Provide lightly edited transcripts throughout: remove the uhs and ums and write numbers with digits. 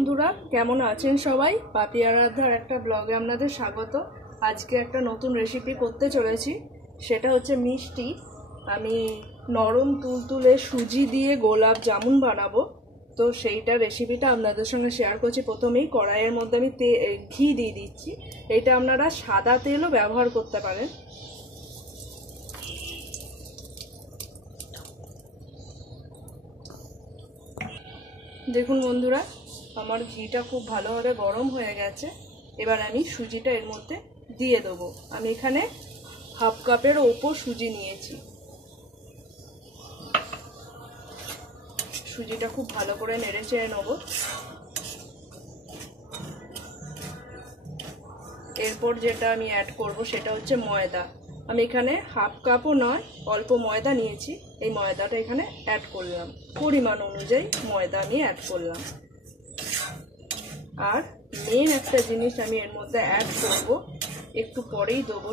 বন্ধুরা, কেমন আছেন সবাই? পাপি আরাধ্যার একটা ব্লগে আপনাদের স্বাগত। আজকে একটা নতুন রেসিপি করতে চলেছি, সেটা হচ্ছে মিষ্টি। আমি নরম তুলতুলে সুজি দিয়ে গোলাপ জামুন বানাবো। তো সেইটা রেসিপিটা আপনাদের সঙ্গে শেয়ার করছি। প্রথমেই কড়াইয়ের মধ্যে আমি ঘি দিয়ে দিচ্ছি। এটা আপনারা সাদা তেলও ব্যবহার করতে পারেন। দেখুন বন্ধুরা, আমার ঘিটা খুব ভালোভাবে গরম হয়ে গেছে। এবার আমি সুজিটা এর মধ্যে দিয়ে দেবো। আমি এখানে হাফ কাপের ওপর সুজি নিয়েছি। সুজিটা খুব ভালো করে নেড়ে চেড়ে নেব। এরপর যেটা আমি অ্যাড করব সেটা হচ্ছে ময়দা। আমি এখানে হাফ কাপও নয়, অল্প ময়দা নিয়েছি। এই ময়দাটা এখানে অ্যাড করলাম, পরিমাণ অনুযায়ী ময়দা আমি অ্যাড করলাম। আর মেন একটা জিনিস আমি এর মধ্যে অ্যাড করব, একটু পরেই দেবো,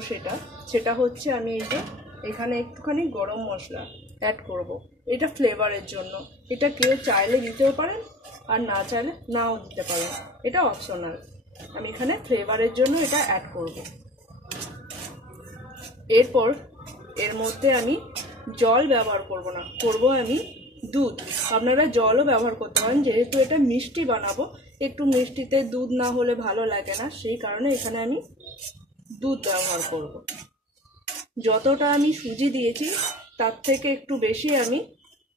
সেটা হচ্ছে আমি এখানে একটুখানি গরম মশলা অ্যাড করব। এটা ফ্লেভারের জন্য। এটা কেউ চাইলে দিতেও পারেন, আর না চাইলে নাও দিতে পারেন, এটা অপশনাল। আমি এখানে ফ্লেভারের জন্য এটা অ্যাড করব। এরপর এর মধ্যে আমি জল ব্যবহার করব না, করব আমি দুধ। আপনারা জলও ব্যবহার করতে পারেন, যেহেতু এটা মিষ্টি বানাবো, একটু মিষ্টিতে দুধ না হলে ভালো লাগে না, সেই কারণে এখানে আমি দুধ ব্যবহার করব। যতটা আমি সুজি দিয়েছি তার থেকে একটু বেশি আমি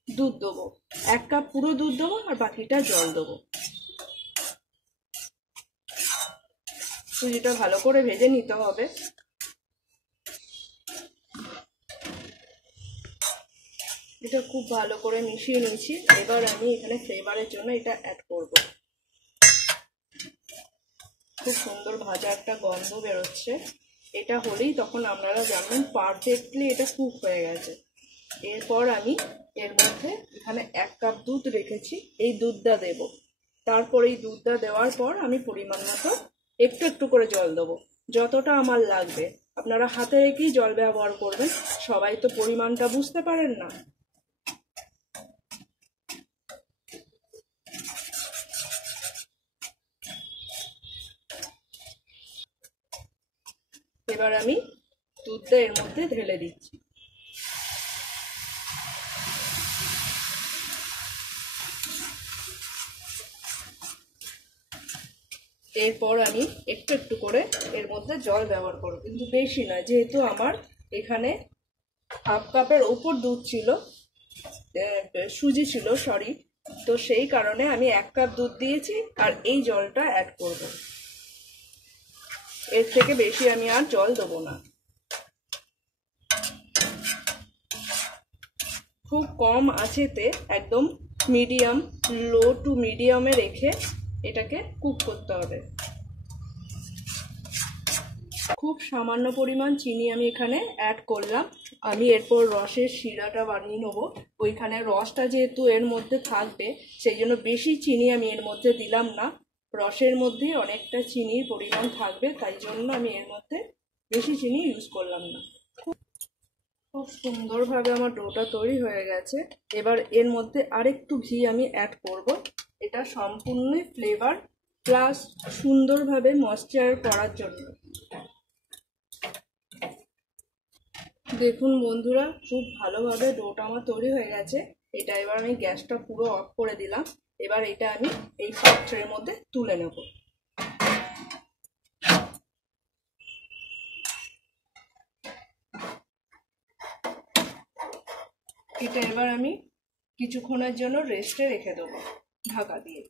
দুধ দেবো। 1 কাপ পুরো দুধ দেবো, আর বাকিটা জল দেবো। সুজিটা ভালো করে ভেজে নিতে হবে। এটা খুব ভালো করে মিশিয়ে নিয়েছি। এবার আমি এখানে ফ্লেভারের জন্য এটা অ্যাড করব। খুব সুন্দর ভাজা একটা গন্ধ বেরোচ্ছে। এটা হলেই তখন আপনারা জানবেন পারফেক্টলি এটা কুক হয়ে গেছে। এরপর আমি এর মধ্যে এখানে 1 কাপ দুধ রেখেছি, এই দুধটা দেব। তারপর এই দুধটা দেওয়ার পর আমি পরিমাণ মতো একটু একটু করে জল দেবো, যতটা আমার লাগবে। আপনারা হাতে রেখেই জল ব্যবহার করবেন, সবাই তো পরিমাণটা বুঝতে পারেন না। এবার আমি দুধটা এর মধ্যে ঢেলে দিচ্ছি। এরপর আমি একটু একটু করে এর মধ্যে জল ব্যবহার করব, কিন্তু বেশি না, যেহেতু আমার এখানে হাফ কাপের ওপর দুধ ছিল, সুজি ছিল, সরি। তো সেই কারণে আমি 1 কাপ দুধ দিয়েছি, আর এই জলটা অ্যাড করব। এর থেকে বেশি আমি আর জল দেবো না। খুব কম আঁচেতে, একদম মিডিয়াম, লো টু মিডিয়ামে রেখে এটাকে কুক করতে হবে। খুব সামান্য পরিমাণ চিনি আমি এখানে অ্যাড করলাম। আমি এরপর রসের শিরাটা বানিয়ে নেবো। ওইখানে রসটা যেহেতু এর মধ্যে থাকবে, সেই জন্য বেশি চিনি আমি এর মধ্যে দিলাম না। রসের মধ্যে অনেকটা চিনির পরিমাণ থাকবে, তাই জন্য আমি এর মধ্যে বেশি চিনি ইউজ করলাম না। খুব সুন্দরভাবে আমার ডোটা তৈরি হয়ে গেছে। এবার এর মধ্যে আরেকটু ঘি আমি অ্যাড করব। এটা সম্পূর্ণ ফ্লেভার প্লাস সুন্দরভাবে ময়েশ্চার করার জন্য। দেখুন বন্ধুরা, খুব ভালোভাবে ডোটা আমার তৈরি হয়ে গেছে। এটা এবার আমি গ্যাসটা পুরো অফ করে দিলাম। এবার এটা আমি এই পাত্রের মধ্যে তুলে নেব। এটা এবার আমি কিছুক্ষণের জন্য রেস্টে রেখে দেবো ঢাকা দিয়ে।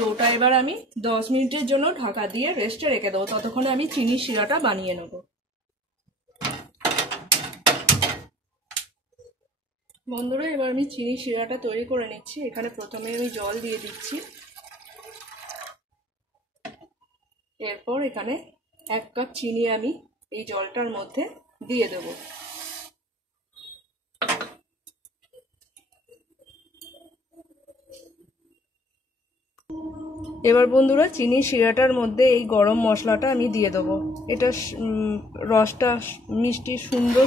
ডোটা এবার আমি 10 মিনিটের জন্য ঢাকা দিয়ে রেস্টে রেখে দেবো। ততক্ষণে আমি চিনি শিরাটা বানিয়ে নেব। বন্ধুরা, এবার আমি চিনি শিরাটা তৈরি করে নিচ্ছি। এখানে প্রথমে আমি জল দিয়ে দিচ্ছি। এরপর এখানে 1 কাপ চিনি আমি এই জলটার মধ্যে দিয়ে দেব। এবার বন্ধুরা, চিনি শিরাটার মধ্যে এই গরম মশলাটা আমি দিয়ে দেবো। এটা রসটা মিষ্টি সুন্দর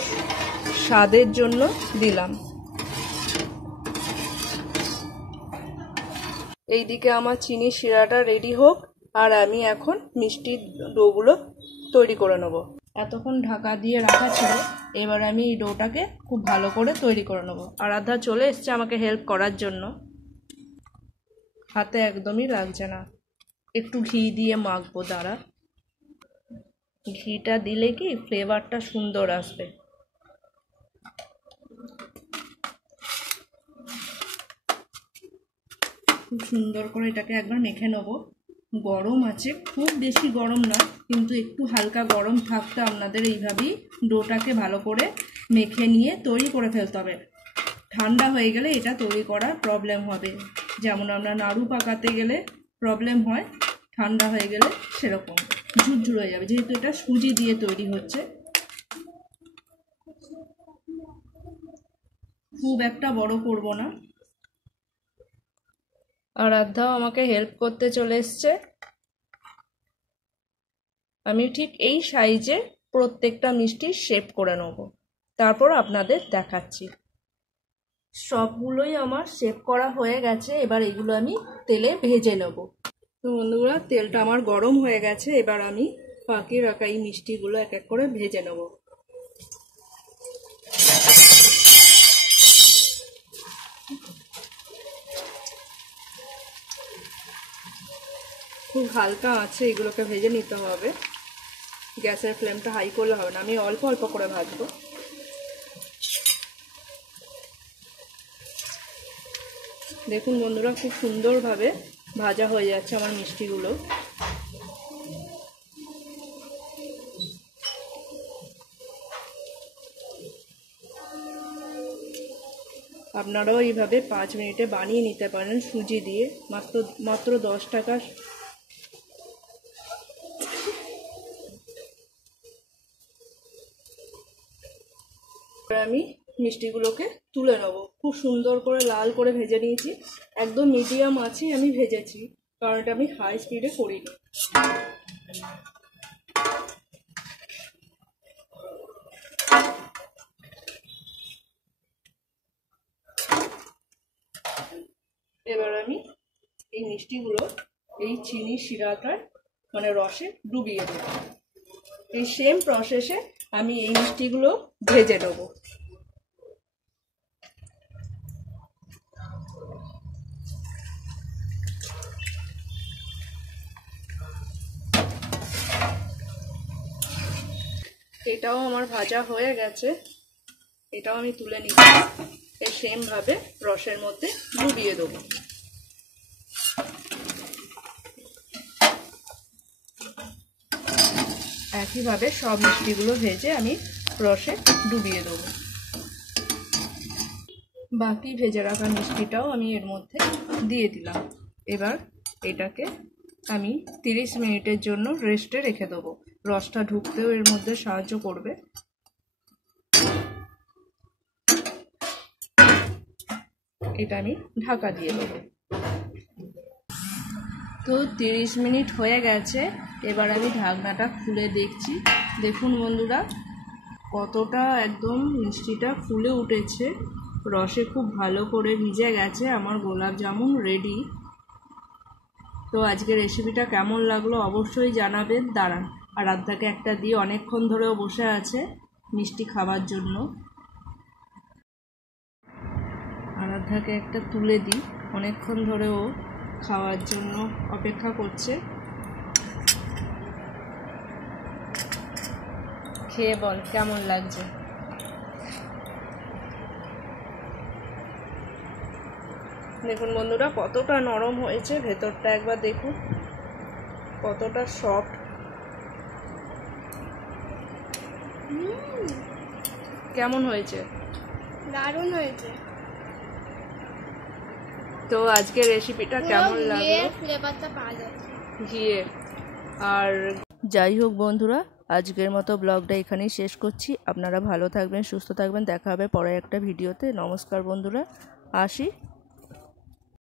স্বাদের জন্য দিলাম। এইদিকে আমার চিনির শিরাটা রেডি হোক, আর আমি এখন মিষ্টির ডোগুলো তৈরি করে নেব। এতক্ষণ ঢাকা দিয়ে রাখা ছিল, এবার আমি এই ডোটাকে খুব ভালো করে তৈরি করে নেব। আরাধ্যা চলে এসছে আমাকে হেল্প করার জন্য। হাতে একদমই লাগছে না, একটু ঘি দিয়ে মাখবো। দাঁড়া, ঘিটা দিলে কি ফ্লেভারটা সুন্দর আসবে। খুব সুন্দর করে এটাকে একবার মেখে নেবো। গরম আছে, খুব বেশি গরম না, কিন্তু একটু হালকা গরম থাকতে আপনাদের এইভাবেই ডোটাকে ভালো করে মেখে নিয়ে তৈরি করে ফেলতে হবে। ঠান্ডা হয়ে গেলে এটা তৈরি করার প্রবলেম হবে, যেমন আমরা নাড়ু পাকাতে গেলে প্রবলেম হয়, ঠান্ডা হয়ে গেলে সেরকম ঝুরঝুর হয়ে যাবে, যেহেতু এটা সুজি দিয়ে তৈরি হচ্ছে। খুব একটা বড় করব না। আরাধ্যাও আমাকে হেল্প করতে চলে এসছে। আমি ঠিক এই সাইজে প্রত্যেকটা মিষ্টি শেপ করে নেব, তারপর আপনাদের দেখাচ্ছি। সবগুলোই আমার শেপ করা হয়ে গেছে, এবার এগুলো আমি তেলে ভেজে নেব। তো বন্ধুরা, তেলটা আমার গরম হয়ে গেছে, এবার আমি বাকি রাখা এই মিষ্টিগুলো এক এক করে ভেজে নেব। খুব হালকা আছে এগুলোকে ভেজে নিতে হবে, গ্যাসের ফ্লেমটা হাই করলে হবে না, আমি অল্প অল্প করে ভাজবো। দেখুন বন্ধুরা, খুব সুন্দরভাবে ভাজা হয়ে যাচ্ছে আমার মিষ্টিগুলো। আপনারাও এইভাবে 5 মিনিটে বানিয়ে নিতে পারেন সুজি দিয়ে, মাত্র 10 টাকা। আমি মিষ্টিগুলোকে তুলে নেব। খুব সুন্দর করে লাল করে ভেজে নিয়েছি, একদম মিডিয়াম আছে আমি ভেজেছি, কারণ এটা আমি হাই স্পিডে করিনি। এবার আমি এই মিষ্টিগুলো এই চিনি শিরাটার মানে রসে ডুবিয়ে দেব। এই সেম প্রসেসে আমি এই মিষ্টিগুলো ভেজে নেব। এটাও আমার ভাজা হয়ে গেছে, এটাও আমি তুলে নিচ্ছি। এই সেম ভাবে রসের মধ্যে ডুবিয়ে দেবো। একইভাবে সব মিষ্টিগুলো ভেজে আমি রসে ডুবিয়ে দেবো। বাকি ভেজে রাখা মিষ্টিটাও আমি এর মধ্যে দিয়ে দিলাম। এবার এটাকে আমি 30 মিনিটের জন্য রেস্টে রেখে দেবো। রসটা ঢুকতেও এর মধ্যে সাহায্য করবে। এটা আমি ঢাকা দিয়ে দেবো। তো 30 মিনিট হয়ে গেছে, এবার আমি ঢাকনাটা খুলে দেখছি। দেখুন বন্ধুরা, কতটা একদম মিষ্টিটা ফুলে উঠেছে, রসে খুব ভালো করে ভিজে গেছে। আমার গোলাপ জামুন রেডি। তো আজকের রেসিপিটা কেমন লাগলো অবশ্যই জানাবেন। দাঁড়ান, আরাধ্যাকে একটা দিয়ে, অনেকক্ষণ ধরেও বসে আছে মিষ্টি খাবার জন্য। আরাধ্যাকে একটা তুলে দিই, অনেকক্ষণ ধরেও খাওয়ার জন্য অপেক্ষা করছে। খেয়ে বল কেমন লাগছে। দেখুন বন্ধুরা, কতটা নরম হয়েছে, ভেতরটা একবার দেখুন কতটা সফট। কেমন হয়েছে? দারুণ হয়েছে। তো আজকের রেসিপিটা কেমন লাগলো? ফ্লেভারটা পাওয়া যাচ্ছে ঘিয়ে। আর যাই হোক বন্ধুরা, আজকের মতো ব্লগটা এখানেই শেষ করছি। আপনারা ভালো থাকবেন, সুস্থ থাকবেন, দেখা হবে পরে একটা ভিডিওতে। নমস্কার বন্ধুরা, আসি।